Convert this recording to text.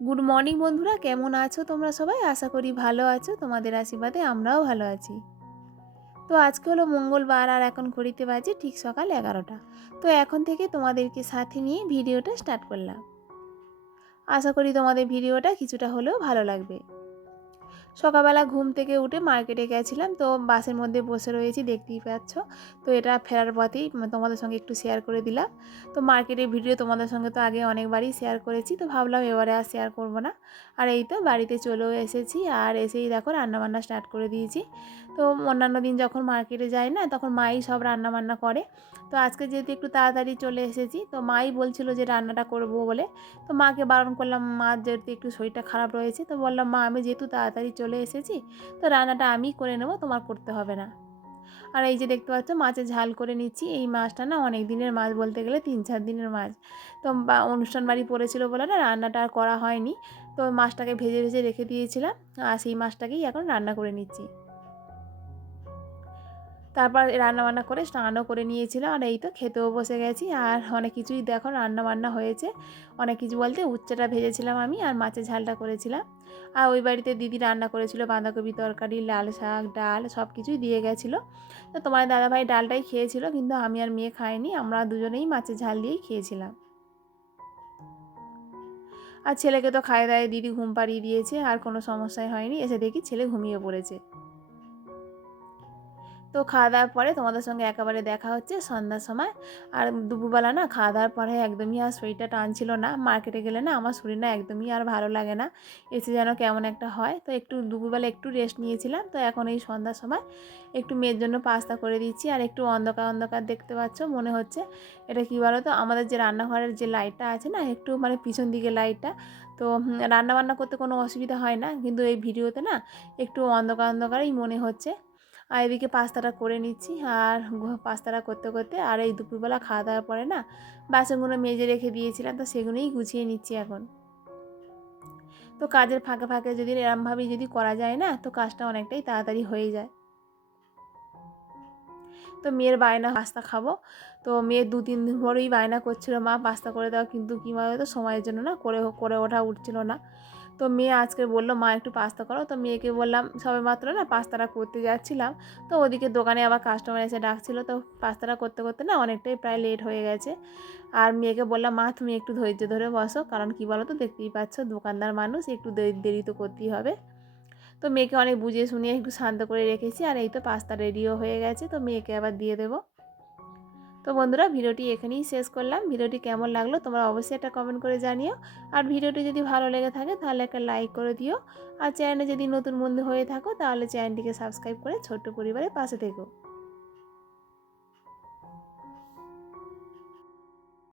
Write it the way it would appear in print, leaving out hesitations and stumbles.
Good morning বন্ধুরা, কেমন আছো তোমরা সবাই? আশা করি ভালো আছো। তোমাদের আশীর্বাদে আমরাও ভালো আছি। তো আজকে হলো মঙ্গলবার আর এখন ঘড়িতে বাজে ঠিক সকাল 11টা। তো এখন থেকে তোমাদেরকে সাথে নিয়ে ভিডিওটা স্টার্ট করলাম। আশা করি তোমাদের ভিডিওটা কিছুটা হলেও ভালো লাগবে। সকালবেলা ঘুম থেকে উঠে মার্কেটে গেছিলাম, তো বাসের মধ্যে বসে রয়েছি, দেখতেই পাচ্ছ। তো এটা ফেরার পথেই তোমাদের সঙ্গে একটু শেয়ার করে দিলাম। তো মার্কেটের ভিডিও তোমাদের সঙ্গে তো আগে অনেকবারই শেয়ার করেছি, তো ভাবলাম এবারে আর শেয়ার করব না। আর এই তো বাড়িতে চলেও এসেছি, আর এসেই দেখো রান্নাবান্না স্টার্ট করে দিয়েছি। তো অন্যান্য দিন যখন মার্কেটে যাই না, তখন মাই সব রান্নাবান্না করে। তো আজকে যেহেতু একটু তাড়াতাড়ি চলে এসেছি, তো মাই বলছিল যে রান্নাটা করব বলে। তো মাকে বারণ করলাম, মা যেহেতু একটু শরীরটা খারাপ রয়েছে, তো বললাম মা আমি যেহেতু তাড়াতাড়ি চলে এসেছি, তো রান্নাটা আমি করে নেবো, তোমার করতে হবে না। আর এই যে দেখতে পাচ্ছ মাছের ঝাল করে নিচ্ছি। এই মাছটা না অনেক দিনের মাছ, বলতে গেলে 3-4 দিনের মাছ। তো অনুষ্ঠান বাড়ি পড়েছিল বলে না রান্নাটা আর করা হয়নি। তো মাছটাকে ভেজে ভেজে রেখে দিয়েছিলাম, আর সেই মাছটাকেই এখন রান্না করে নিচ্ছি। তারপর রান্নাবান্না করে স্নানও করে নিয়েছিলাম, আর এই তো খেতেও বসে গেছি। আর অনেক কিছুই দেখো রান্নাবান্না হয়েছে। অনেক কিছু বলতে উচ্ছেটা ভেজেছিলাম আমি, আর মাছের ঝালটা করেছিলাম। আর ওই বাড়িতে দিদি রান্না করেছিল বাঁধাকপি তরকারি, লাল শাক, ডাল সব কিছুই দিয়ে গেছিলো। তো তোমার দাদাভাই ডালটাই খেয়েছিল, কিন্তু আমি আর মেয়ে খাইনি, আমরা দুজনেই মাছের ঝাল দিয়েই খেয়েছিলাম। আর ছেলেকে তো খাইয়ে দাইয়ে দিদি ঘুম পাড়িয়ে দিয়েছে, আর কোনো সমস্যাই হয়নি। এসে দেখি ছেলে ঘুমিয়ে পড়েছে। তো খাওয়া দাওয়ার পরে তোমাদের সঙ্গে একেবারে দেখা হচ্ছে সন্ধ্যার সময়। আর দুপুরবেলা না খাওয়া দাওয়ার পরে একদমই আর শরীরটা টানছিল না। মার্কেটে গেলে না আমার শরীর না একদমই আর ভালো লাগে না, এসে যেন কেমন একটা হয়। তো একটু দুপুরবেলা একটু রেস্ট নিয়েছিলাম। তো এখন এই সন্ধ্যার সময় একটু মেয়ের জন্য পাস্তা করে দিচ্ছি। আর একটু অন্ধকার অন্ধকার দেখতে পাচ্ছ মনে হচ্ছে। এটা কী বলো তো, আমাদের যে রান্নাঘরের যে লাইটটা আছে না, একটু মানে পিছন দিকে লাইটটা। তো রান্না বান্না করতে কোনো অসুবিধা হয় না, কিন্তু এই ভিডিওতে না একটু অন্ধকার অন্ধকারই মনে হচ্ছে। আর এদিকে পাস্তাটা করে নিচ্ছি। আর পাস্তাটা করতে করতে আর এই দুপুরবেলা খাওয়া দাওয়ার পরে না বাসনগুলো মেজে রেখে দিয়েছিলাম, তো সেগুলোই গুছিয়ে নিচ্ছি এখন। তো কাজের ফাঁকে ফাঁকে যদি এরমভাবেই যদি করা যায় না, তো কাজটা অনেকটাই তাড়াতাড়ি হয়ে যায়। তো মেয়ের বায়না পাস্তা খাবো। তো মেয়ে 2-3 দিন ধরেই বায়না করছিল মা পাস্তা করে দাও, কিন্তু কী বলতো সময়ের জন্য না করে করে ওঠা উঠছিল না। তো মেয়ে আজকে বললো মা একটু পাস্তা করো। তো মেয়েকে বললাম, সবেমাত্র না পাস্তাটা করতে যাচ্ছিলাম, তো ওদিকে দোকানে আবার কাস্টমার এসে ডাকছিল। তো পাস্তাটা করতে করতে না অনেকটাই প্রায় লেট হয়ে গেছে। আর মেয়েকে বললাম মা তুমি একটু ধৈর্য ধরে বসো, কারণ কী বলো তো দেখতেই পাচ্ছ দোকানদার মানুষ, একটু দেরি তো করতেই হবে। তো মেয়েকে অনেক বুঝিয়ে শুনিয়ে একটু শান্ত করে রেখেছি। আর এই তো পাস্তা রেডিও হয়ে গেছে, তো মেয়েকে আবার দিয়ে দেবো। তো বন্ধুরা ভিডিওটি এখানেই শেষ করলাম। ভিডিওটি কেমন লাগলো তোমরা অবশ্যই একটা কমেন্ট করে জানিও। আর ভিডিওটি যদি ভালো লেগে থাকে তাহলে একটা লাইক করে দিও। আর চ্যানেলে যদি নতুন বন্ধু হয়ে থাকো তাহলে চ্যানেলটিকে সাবস্ক্রাইব করে ছোট্ট পরিবারের পাশে থেকো।